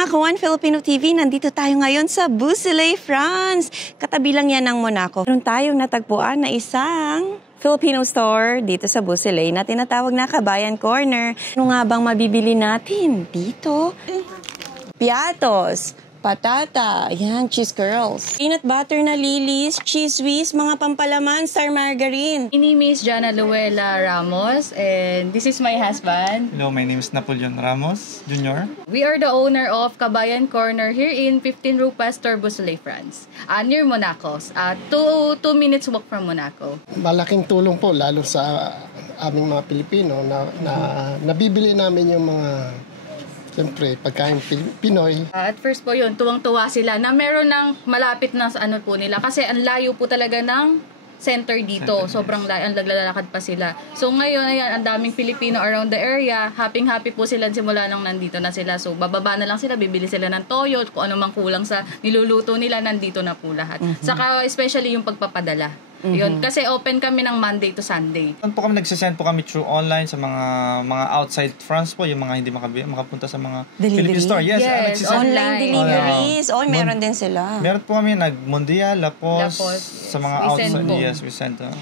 mga kawan, Filipino TV, nandito tayo ngayon sa Beausoleil, France. Katabi lang yan ng Monaco. Meron tayong natagpuan na isang Filipino store dito sa Beausoleil na tinatawag na Kabayan Corner. Ano nga bang mabibili natin dito? Piatos, patata, yan, cheese curls, peanut butter na lilis, cheese whiz, mga pampalaman, star margarine. My name is Jana Luella Ramos and this is my husband. Hello, my name is Napoleon Ramos Jr. We are the owner of Kabayan Corner here in 15 Rue Pasteur, Beausoleil, France. Near Monaco. 2 minutes walk from Monaco. Malaking tulong po lalo sa aming mga Pilipino na nabibili namin yung mga siyempre, pagkain Pinoy. At first po yun, tuwang-tuwa sila na meron ng malapit na sa ano po nila. Kasi ang layo po talaga ng center dito. Sobrang layo, ang naglalakad pa sila. So ngayon, ayan, ang daming Pilipino around the area. Happy po sila simula nung nandito na sila. So bababa na lang sila, bibili sila ng toyo, kung ano mang kulang sa niluluto nila, nandito na po lahat. Saka especially yung pagpapadala. Yun, kasi open kami ng Monday to Sunday. Po kami nagsisend po kami through online sa mga outside France po, yung mga hindi makapunta sa mga Philippine store. Yes, online deliveries. Meron din sila. Meron po kami nag-Mondial, Lapos, sa mga outside. Yes, we send